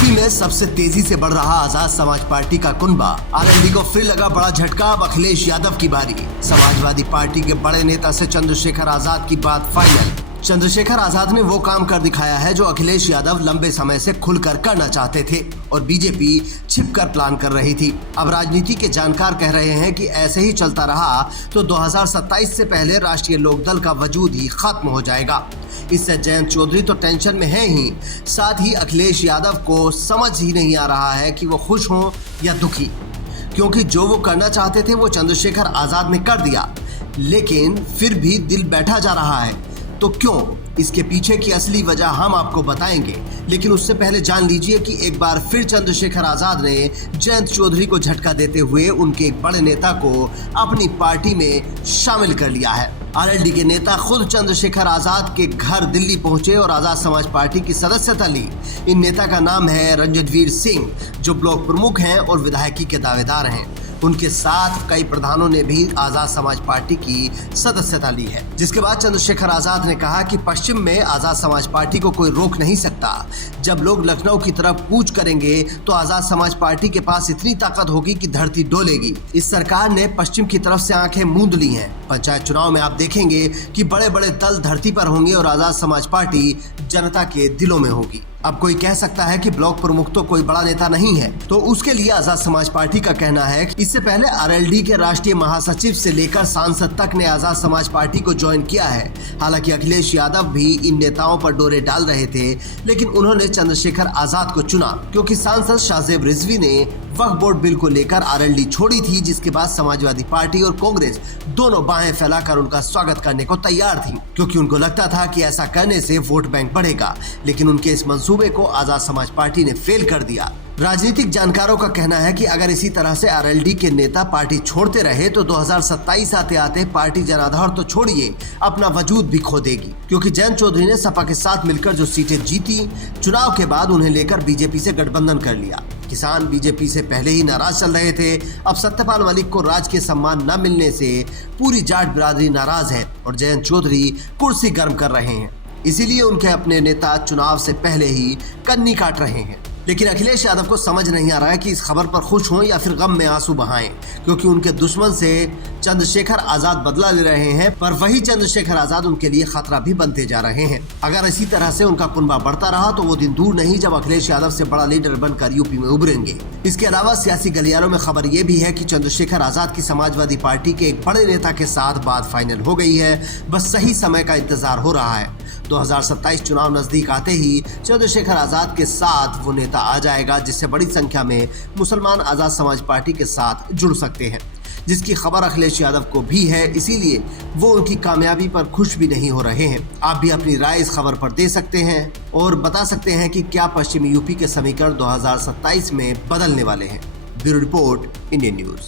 UP में सबसे तेजी से बढ़ रहा आजाद समाज पार्टी का कुनबा। आरएलडी को फिर लगा बड़ा झटका। अब अखिलेश यादव की बारी। समाजवादी पार्टी के बड़े नेता से चंद्रशेखर आजाद की बात फाइनल। चंद्रशेखर आजाद ने वो काम कर दिखाया है जो अखिलेश यादव लंबे समय से खुलकर करना चाहते थे और बीजेपी छिपकर प्लान कर रही थी। अब राजनीति के जानकार कह रहे हैं कि ऐसे ही चलता रहा तो 2027 से पहले राष्ट्रीय लोकदल का वजूद ही खत्म हो जाएगा। इससे जयंत चौधरी तो टेंशन में है ही, साथ ही अखिलेश यादव को समझ ही नहीं आ रहा है कि वो खुश हों या दुखी, क्योंकि जो वो करना चाहते थे वो चंद्रशेखर आजाद ने कर दिया, लेकिन फिर भी दिल बैठा जा रहा है। तो क्यों? इसके पीछे की असली वजह हम आपको बताएंगे, लेकिन उससे पहले जान लीजिए कि एक बार फिर चंद्रशेखर आजाद ने जयंत चौधरी को झटका देते हुए उनके एक बड़े नेता को अपनी पार्टी में शामिल कर लिया है। आरएलडी के नेता खुद चंद्रशेखर आजाद के घर दिल्ली पहुंचे और आजाद समाज पार्टी की सदस्यता ली। इन नेता का नाम है रणजनवीर सिंह, जो ब्लॉक प्रमुख हैं और विधायकी के दावेदार हैं। उनके साथ कई प्रधानों ने भी आजाद समाज पार्टी की सदस्यता ली है। जिसके बाद चंद्रशेखर आजाद ने कहा कि पश्चिम में आजाद समाज पार्टी को कोई रोक नहीं सकता। जब लोग लखनऊ की तरफ कूच करेंगे तो आजाद समाज पार्टी के पास इतनी ताकत होगी कि धरती डोलेगी। इस सरकार ने पश्चिम की तरफ से आंखें मूंद ली हैं। पंचायत चुनाव में आप देखेंगे कि बड़े बड़े दल धरती पर होंगे और आजाद समाज पार्टी जनता के दिलों में होगी। अब कोई कह सकता है कि ब्लॉक प्रमुख तो कोई बड़ा नेता नहीं है, तो उसके लिए आजाद समाज पार्टी का कहना है कि इससे पहले आरएलडी के राष्ट्रीय महासचिव से लेकर सांसद तक ने आजाद समाज पार्टी को ज्वाइन किया है। हालांकि अखिलेश यादव भी इन नेताओं पर डोरे डाल रहे थे, लेकिन उन्होंने चंद्रशेखर आजाद को चुना क्योंकि सांसद शाहजेब रिजवी ने वक्फ बोर्ड बिल को लेकर आरएलडी छोड़ी थी, जिसके बाद समाजवादी पार्टी और कांग्रेस दोनों बाहें फैलाकर उनका स्वागत करने को तैयार थी, क्योंकि उनको लगता था कि ऐसा करने से वोट बैंक बढ़ेगा। लेकिन उनके इस मंसूबे को आजाद समाज पार्टी ने फेल कर दिया। राजनीतिक जानकारों का कहना है कि अगर इसी तरह से आरएलडी के नेता पार्टी छोड़ते रहे तो 2027 आते आते पार्टी जनाधार तो छोड़िए अपना वजूद भी खो देगी, क्योंकि जयंत चौधरी ने सपा के साथ मिलकर जो सीटें जीती, चुनाव के बाद उन्हें लेकर बीजेपी से गठबंधन कर लिया। किसान बीजेपी से पहले ही नाराज चल रहे थे। अब सत्यपाल मलिक को राजकीय सम्मान न मिलने से पूरी जाट बिरादरी नाराज है और जयंत चौधरी कुर्सी गर्म कर रहे हैं। इसीलिए उनके अपने नेता चुनाव से पहले ही कन्नी काट रहे हैं। लेकिन अखिलेश यादव को समझ नहीं आ रहा है कि इस खबर पर खुश हों या फिर गम में आंसू बहाएं, क्योंकि उनके दुश्मन से चंद्रशेखर आजाद बदला ले रहे हैं, पर वही चंद्रशेखर आजाद उनके लिए खतरा भी बनते जा रहे हैं। अगर इसी तरह से उनका कुनबा बढ़ता रहा तो वो दिन दूर नहीं जब अखिलेश यादव से बड़ा लीडर बनकर यूपी में उभरेंगे। इसके अलावा सियासी गलियारों में खबर ये भी है कि चंद्रशेखर आजाद की समाजवादी पार्टी के एक बड़े नेता के साथ बात फाइनल हो गई है। बस सही समय का इंतजार हो रहा है। 2027 चुनाव नजदीक आते ही चंद्रशेखर आजाद के साथ वो नेता आ जाएगा, जिससे बड़ी संख्या में मुसलमान आजाद समाज पार्टी के साथ जुड़ सकते हैं, जिसकी खबर अखिलेश यादव को भी है। इसीलिए वो उनकी कामयाबी पर खुश भी नहीं हो रहे हैं। आप भी अपनी राय इस खबर पर दे सकते हैं और बता सकते हैं कि क्या पश्चिमी यूपी के समीकरण 2027 में बदलने वाले हैं। Bureau report, Indian news.